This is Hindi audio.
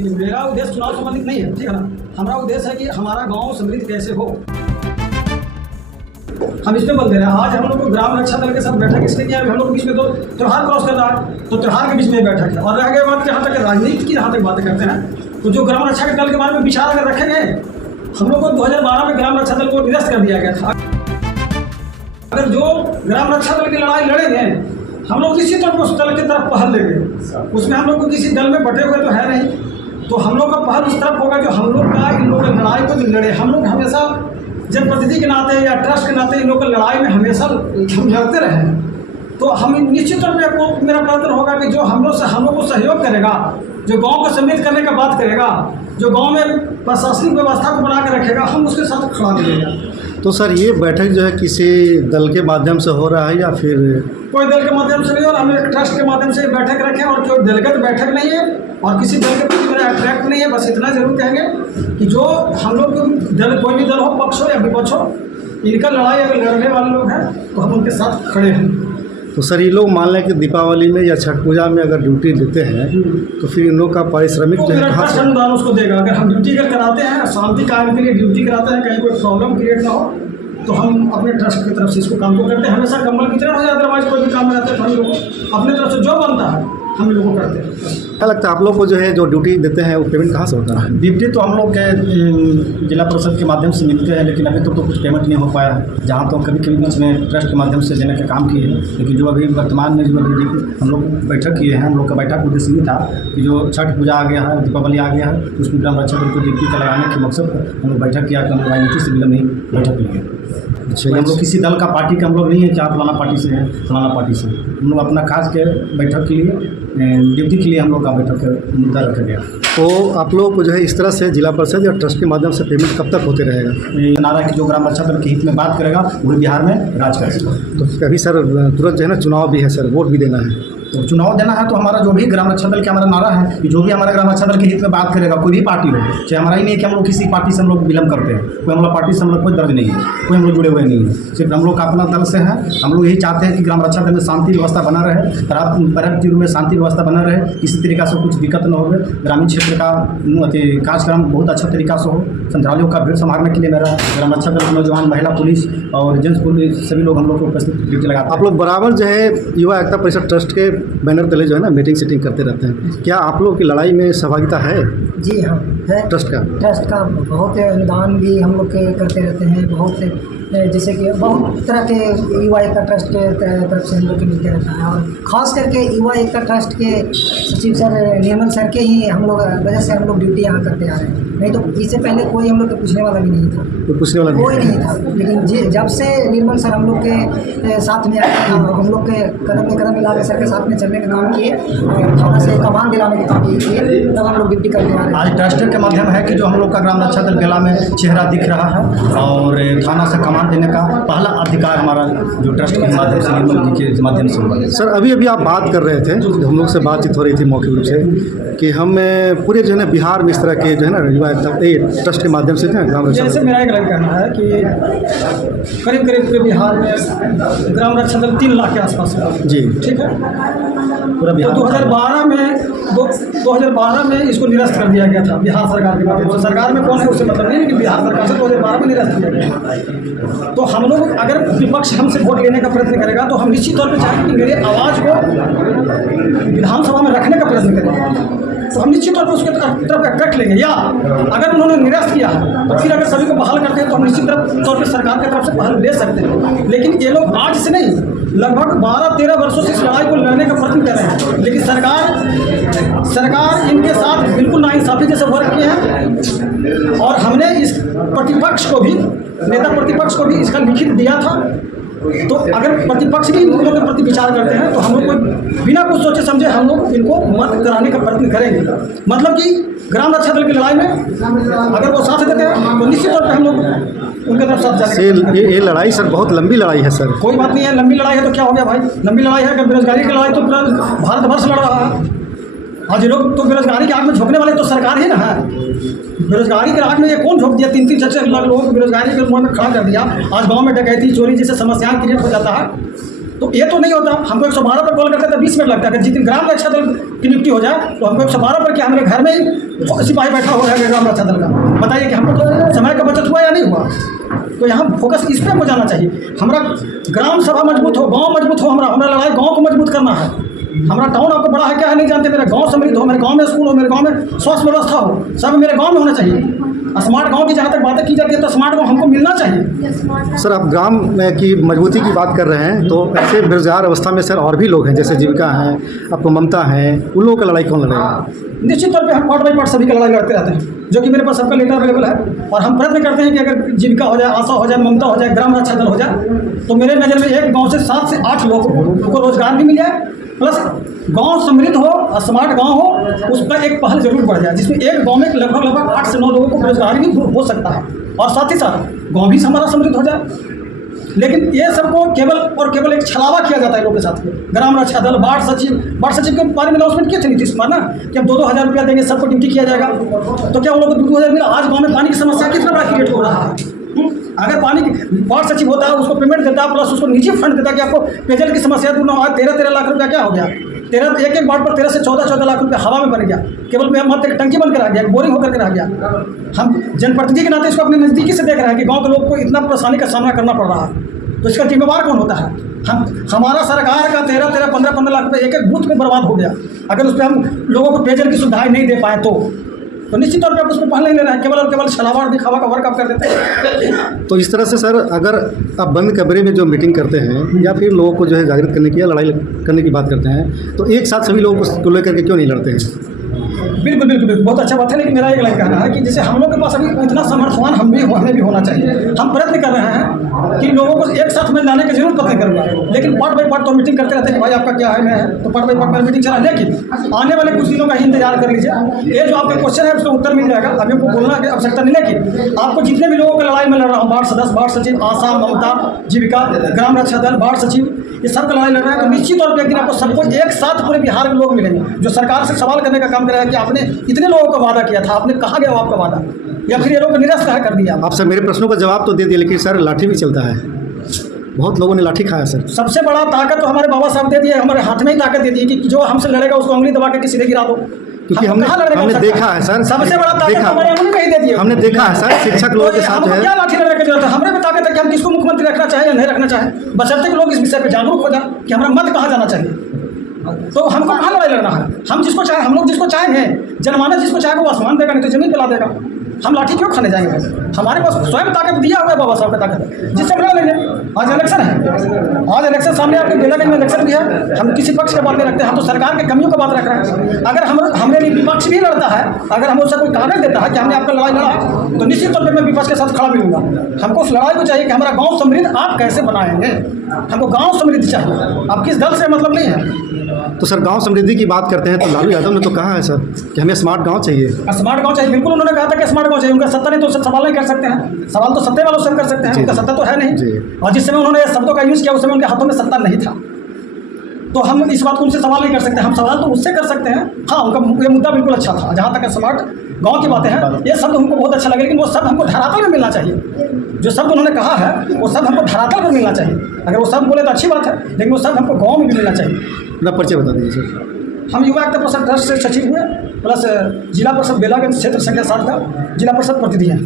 मेरा उद्देश्य चुनाव संबंधित नहीं है, ठीक है ना। हमारा उद्देश्य है कि हमारा गांव समृद्ध कैसे हो, हम इस पे बल दे रहे हैं। आज हम लोग को ग्राम रक्षा दल के साथ बैठक इसलिए किया, हम लोग बीच में तो त्यौहार क्रॉस कर रहा है, तो त्यौहार के बीच में बैठक है। और रह गए बात जहाँ तक राजनीति की जहाँ तक बातें करते हैं, तो जो ग्राम रक्षा के दल के बारे में विचार अगर रखे गए, हम लोग को 2012 में ग्राम रक्षा दल को निरस्त कर दिया गया था। अगर जो ग्राम रक्षा दल की लड़ाई लड़ेंगे, हम लोग निश्चित तौर पर उस दल की तरफ पहल लेंगे। उसमें हम लोग को किसी दल में बटे हुए तो है नहीं, तो हम लोग का पहल उस तरफ होगा जो हम लोग का इन लोगों की लड़ाई को लड़े। हम लोग हमेशा जनप्रतिनिधि के नाते या ट्रस्ट के नाते इन लोगों की लड़ाई में हमेशा हम लड़ते रहे, तो हम निश्चित तौर पर मेरा प्रयत्न होगा कि जो हम लोग को सहयोग करेगा, जो गांव को समृद्ध करने का बात करेगा, जो गांव में प्रशासनिक व्यवस्था को बना के रखेगा, हम उसके साथ खड़ा मिलेगा। तो सर ये बैठक जो है किसी दल के माध्यम से हो रहा है या फिर कोई दल के माध्यम से नहीं, और हम एक ट्रस्ट के माध्यम से बैठक रखें, और कोई दलगत बैठक नहीं है और किसी दल के प्रति मेरा अट्रैक्ट नहीं है। बस इतना जरूर कहेंगे कि जो हम लोग दल, कोई भी दल हो, पक्ष हो या विपक्ष हो, इनका लड़ाई अगर लड़ने वाले लोग हैं तो हम उनके साथ खड़े हैं। तो सर ये लोग मान लें कि दीपावली में या छठ पूजा में अगर ड्यूटी लेते हैं तो फिर इन लोग का पारिश्रमिक जो है ट्रस्ट अनुदान उसको देगा। अगर हम ड्यूटी अगर कराते हैं, शांति कायम के लिए ड्यूटी कराते हैं, कहीं कोई प्रॉब्लम क्रिएट ना हो, तो हम अपने ट्रस्ट की तरफ से इसको काम को करते हैं। हमेशा कम्बल की तरह हो जाए, अदरवाइज कोई भी काम रहता है तो हम लोग अपने तरफ से जो बनता है हम लोगों को करते हैं। क्या लगता है आप लोग को जो है जो ड्यूटी देते हैं वो पेमेंट कहाँ से होता है? ड्यूटी तो हम लोग के जिला परिषद के माध्यम से मिलते हैं, लेकिन अभी तो कुछ पेमेंट नहीं हो पाया है। जहाँ तो कभी कभी बीच में ट्रस्ट के माध्यम से देने का काम किए हैं, लेकिन जो अभी वर्तमान में जो अभी हम लोग बैठक किए हैं, हम लोग का बैठक उद्देश्य ये था कि जो छठ पूजा आ गया है, दीपावली आ गया है, उसमें ग्राम रक्षा दल को ड्यूटी का लगाने के मकसद पर हम लोग बैठक किया कि हम लोग राजनीति से बिल्कुल नहीं बैठक लिए। अच्छा, हम लोग किसी दल का पार्टी का हम लोग नहीं है कि आप फलाना पार्टी से हैं फलाना पार्टी से, हम लोग अपना खास के बैठक के लिए ड्यूटी के लिए हम लोग का बैठक मुद्दा रखा गया। तो आप लोग को जो है इस तरह से जिला परिषद या ट्रस्ट के माध्यम से पेमेंट कब तक होते रहेगा? नारा कि जो ग्राम रक्षा दल के हित में बात करेगा वही बिहार में राज करेगा। तो कभी सर तुरंत जो है ना चुनाव भी है सर, वोट भी देना है, तो चुनाव देना है तो हमारा जो भी ग्राम रक्षा दल का हमारा नारा है कि जो भी हमारा ग्राम रक्षा दल के हित में बात करेगा, कोई भी पार्टी हो, चाहे हमारा ही नहीं है कि हम लोग किसी पार्टी से हम लोग विलम्ब करते हैं, कोई हम लोग पार्टी से हम लोग कोई दर्द नहीं है, कोई हम लोग जुड़े हुए नहीं है, सिर्फ हम लोग का अपना दल से है। हम लोग यही चाहते हैं कि ग्राम रक्षा दल में शांति व्यवस्था बना रहे, पर्याप्त में शांति व्यवस्था बना रहे, किसी तरीका से कुछ दिक्कत न हो, ग्रामीण क्षेत्र का कार्यक्रम बहुत अच्छा तरीका से हो। संचालकों का भीड़ संभालने के लिए मेरा ग्राम रक्षा दल के नौजवान, महिला पुलिस और जेंट्स पुलिस सभी लोग हम लोग को उपस्थित ड्यूटी लगाते हैं। आप लोग बराबर जो है युवा एकता परिषद ट्रस्ट के बैनर तले जो है ना मीटिंग सीटिंग करते रहते हैं, क्या आप लोग की लड़ाई में सहभागिता है? जी हाँ है। ट्रस्ट का बहुत अनुदान भी हम लोग के करते रहते हैं, बहुत जैसे कि बहुत तरह के युवा एकता ट्रस्ट के तरफ से हम लोग के मिलते रहता है, और ख़ास करके युवा एकता ट्रस्ट के सचिव सर निर्मल सर के ही हम लोग वजह से हम लोग ड्यूटी यहाँ करते आ रहे हैं। नहीं तो इससे पहले कोई हम लोग के पूछने वाला भी नहीं था, कोई नहीं था। लेकिन जब से निर्मल सर हम लोग के साथ में आए, हम लोग के कदम में कदम मिला के सर के साथ में चलने का काम किए और थाना से कमान दिलाने का काम किए, तब हम लोग ड्यूटी करते आ रहे हैं। आज ट्रस्ट के माध्यम है कि जो हम लोग का ग्राम रक्षा दल बेला में चेहरा दिख रहा है, और थाना से कमान देने का पहला अधिकार हमारा जो ट्रस्ट के माध्यम से निर्मल जी के माध्यम से हुआ। सर अभी आप बात कर रहे थे, हम लोग से बातचीत हो रही थी मौखिक रूप से कि हम पूरे जो है ना बिहार में इस तरह के जो है ना युवा ट्रस्ट के माध्यम से ग्राम रक्षा, जैसे मेरा एक कहना है कि करीब पूरे बिहार में ग्राम रक्षा दल 3 लाख के आसपास है जी, ठीक है। पूरा बिहार 2012 में इसको निरस्त कर दिया गया था बिहार सरकार के माध्यम से। सरकार में कौन है उससे मतलब नहीं, लेकिन बिहार सरकार से 2012 में निरस्त किया गया। तो हम लोग अगर विपक्ष हमसे वोट लेने का प्रयत्न करेगा तो हम निश्चित तौर पर चाहेंगे कि मेरे आवाज़ को विधानसभा में रखने का प्रयत्न करेंगे, तो हम निश्चित तौर पर उसके तरफ अट्रैक्ट लेंगे। या अगर उन्होंने निरस्त किया है तो फिर अगर सभी को बहाल करते हैं तो हम निश्चित तौर पर सरकार की तरफ से पहल ले सकते हैं। लेकिन ये लोग आज से नहीं, लगभग 12-13 वर्षों से इस लड़ाई को लड़ने का प्रयत्न कर रहे हैं, लेकिन सरकार इनके साथ बिल्कुल नाइंसाफी जैसे वर्क किए हैं। और हमने इस प्रतिपक्ष को भी, नेता प्रतिपक्ष को भी इसका लिखित दिया था। तो अगर प्रतिपक्ष भी इन लोगों के प्रति विचार करते हैं तो हम लोग को बिना कुछ सोचे समझे हम लोग इनको मत कराने का प्रयत्न करेंगे। मतलब कि ग्राम रक्षा दल की लड़ाई में अगर वो साथ देते हैं तो निश्चित तौर पर हम लोग उनके तरफ साथ जाएंगे। ये लड़ाई सर बहुत लंबी लड़ाई है सर। कोई बात नहीं है, लंबी लड़ाई है तो क्या हो गया भाई, लंबी लड़ाई है। अगर बेरोजगारी की लड़ाई तो पूरा भारतवर्ष लड़ रहा है, आज ये लोग तो बेरोजगारी की आग में झोंकने वाले तो सरकार ही ना है। बेरोजगारी के आग में ये कौन झोंक दिया? 3-3 4-4 लाख लोगों को बेरोजगारी के मुंह में खड़ा कर दिया। आज गांव में डकैती चोरी जैसे समस्याएं क्रिएट हो जाता है। तो ये तो नहीं होता। हमको 112 पर कॉल करते तो 20 मिनट लगता है। जिस दिन ग्राम रक्षा दल की नियुक्ति हो जाए तो हमको 112 पर क्या हमारे घर में ही सिपाही बैठा हुआ है ग्राम रक्षा दल का। बताइए कि हमको तो समय का बचत हुआ या नहीं हुआ? तो यहाँ फोकस इस पर हो जाना चाहिए। हमारा ग्राम सभा मजबूत हो, गांव मजबूत हो, हमारा लड़ाई गांव को मजबूत करना है। हमारा टाउन आपको बड़ा है क्या है नहीं जानते। मेरा गांव समृद्ध हो, मेरे गांव में स्कूल हो, मेरे गांव में स्वास्थ्य व्यवस्था हो, सब मेरे गांव में होना चाहिए। स्मार्ट गांव की जहाँ तक बातें की जाती है तो स्मार्ट गांव हमको मिलना चाहिए। सर आप ग्राम में की मजबूती की बात कर रहे हैं, तो ऐसे बेरोजगार अवस्था में सर और भी लोग हैं, जैसे जीविका हैं, आपको ममता हैं, उन लोगों का लड़ाई कौन लड़ेगा? निश्चित तौर पे हम पार्ट बाई पार्ट सभी का लड़ाई लड़ते रहते हैं, जो कि मेरे पास सबका लेटर अवेलेबल है। और हम प्रयत्न करते हैं कि अगर जीविका हो जाए, आशा हो जाए, ममता हो जाए, ग्राम रक्षा दल हो जाए, तो मेरे नज़र में एक गाँव से 7 से 8 लोगों को रोजगार भी मिल जाए, प्लस गांव समृद्ध हो, स्मार्ट गांव हो, उस पर एक पहल जरूर बढ़ जाए, जिसमें एक गांव में लगभग 8 से 9 लोगों को बेरोजगारी भी हो सकता है और साथ ही साथ गांव भी हमारा समृद्ध हो जाए। लेकिन ये सबको केवल एक छलावा किया जाता है लोगों के साथ में। ग्राम रक्षा दल, वार्ड सचिव के बारे में अनाउंसमेंट किए थे नीतीश कुमार ना कि हम 2-2 हज़ार रुपया देंगे, सबको ड्यूटी किया जाएगा। तो क्या वो लोग 2-2 हज़ार मिला? आज गाँव में पानी की समस्या कितना बड़ा क्रिएट हो रहा है। अगर पानी वार्ड सचिव होता है, उसको पेमेंट देता है, प्लस उसको निजी फंड देता कि आपको पेयजल की समस्या दूर ना हो। 13-13 लाख रुपया क्या हो गया? एक वार्ड पर 13 से 14 लाख रुपया हवा में बन गया। केवल मात्र एक टंकी बनकर आ गया, बोरिंग होकर के रह गया। हम जनप्रतिनिधि के नाते इसको अपने नज़दीकी से देख रहे हैं कि गांव के लोग को इतना परेशानी का सामना करना पड़ रहा है। तो इसका जिम्मेवार कौन होता है? हमारा सरकार का 13-13, 15-15 लाख रुपये एक बूथ में बर्बाद हो गया। अगर उस पर हम लोगों को पेयजल की सुविधाएं नहीं दे पाए तो निश्चित तौर पर आप उसमें पहले नहीं ले रहे हैं, केवल और केवल छलावा और दिखावा का वर्क आप कर देते हैं। तो इस तरह से सर अगर आप बंद कमरे में जो मीटिंग करते हैं या फिर लोगों को जो है जागृत करने की या लड़ाई करने की बात करते हैं, तो एक साथ सभी लोगों को लेकर के क्यों नहीं लड़ते हैं? बिल्कुल बहुत अच्छा बात है। लेकिन मेरा एक लाइन कहना है कि जैसे हम लोग के पास अभी इतना सामर्थ्यवान हमें भी होना चाहिए। हम प्रयत्न कर रहे हैं कि लोगों को एक साथ में लाने की जरूर प्रयत्न करूँगा, लेकिन पार्ट बाई पार्ट तो मीटिंग करते रहते हैं कि भाई आपका क्या है, मैं है, तो पार्ट बाई पार्ट मीटिंग चला। लेकिन आने वाले कुछ दिनों का ही इंतजार कर लीजिए। ये जो आपका क्वेश्चन है उसका उत्तर मिल जाएगा, अभी हमको बोलना की आवश्यकता नहीं। लेकिन आपको जितने भी लोगों का लड़ाई में लड़ रहा हूँ, वार्ड सदस्य, वार्ड सचिव, आशा, ममता, जीविका, ग्राम रक्षा दल, वार्ड सचिव, ये सब लड़ाई लड़ रहा है, तो निश्चित तौर पर एक दिन आपको सबको एक साथ पूरे बिहार के लोग मिलेंगे जो सरकार से सवाल करने का काम करेगा कि आपने इतने लोगों का वादा किया था, आपने कहा गया वो आपका वादा, या फिर ये लोग निरस्त कर दिया। आप सर मेरे प्रश्नों का जवाब तो दे दिया, लेकिन सर लाठी भी चलता है, बहुत लोगों ने लाठी खाया सर। सबसे बड़ा ताकत तो हमारे बाबा साहब दे दिए, हमारे हाथ में ही ताकत दे दी कि जो हमसे लड़ेगा उसको उंगली दबा के सीधे गिरा दो। क्योंकि हमने देखा है सर, सबसे बड़ा ताकत हमारे उंगली में ही दे दी। हमने देखा है सर शिक्षक लोगों के साथ जो है। क्या लाठी लड़ने की जरूरत है? हमारे में ताकत है कि हम किसको मुख्यमंत्री रखना चाहें या नहीं रखना चाहें, बशर्ते लोग इस विषय पर जागरूक हो जाए कि हमारा मत कहाँ जाना चाहिए। तो हमको कहाँ लड़ाई लड़ना है? हम जिसको चाहे, हम लोग जिसको चाहेंगे, जनमानस जिसको चाहेगा वो आसमान देगा, नहीं तो जमीन पे ला देगा। हम लाठी क्यों खाने जाएंगे? हमारे पास स्वयं ताकत दिया हुआ है, बाबा साहब का ताकत है, जिससे हम लड़ लेंगे। आज इलेक्शन है, आज इलेक्शन सामने आपके बेलागंज में इलेक्शन भी है। हम किसी पक्ष की बात नहीं रखते, हम तो सरकार के कमियों का बात रख रहे हैं। अगर हमें विपक्ष भी लड़ता है, अगर हम उससे कोई कागज देता है कि हमने आपका लड़ाई लड़ा, तो निश्चित तौर पर मैं विपक्ष के साथ खड़ा मिलूंगा। हमको उस लड़ाई को चाहिए कि हमारा गाँव समृद्ध आप कैसे बनाएंगे। हमको गाँव समृद्ध चाहिए, आप किस दल से मतलब नहीं है। तो सर गांव समृद्धि की बात करते हैं तो लालू यादव ने तो कहा है सर कि हमें स्मार्ट गांव चाहिए। स्मार्ट गांव चाहिए, बिल्कुल उन्होंने कहा था कि स्मार्ट गांव चाहिए। उनका सत्ता नहीं तो उससे सवाल नहीं कर सकते हैं, सवाल तो सत्ता वालों से कर सकते हैं, उनका सत्ता तो है नहीं। और जिस समय उन्होंने शब्दों का यूज़ किया उस समय उनके हाथों में सत्ता नहीं था, तो हम इस बात को उनसे सवाल नहीं कर सकते। हम सवाल तो उससे कर सकते हैं। हाँ, उनका ये मुद्दा बिल्कुल अच्छा था। जहाँ तक स्मार्ट गांव की बातें हैं, ये शब्द हमको बहुत अच्छा लगे, लेकिन वो शब्द हमको धरातल में मिलना चाहिए। जो शब्द उन्होंने कहा है वो शब्द हमको धरातल पर मिलना चाहिए। अगर वो शब्द बोले तो अच्छी बात है, लेकिन वो शब्द हमको गाँव में भी मिलना चाहिए। अपना परिचय बता दीजिए सर। हम युवा एक्ट परिषद ट्रस्ट से सचिव हुए, प्लस जिला परिषद बेलागंज क्षेत्र संख्या 7 का जिला परिषद प्रतिनिधि हैं।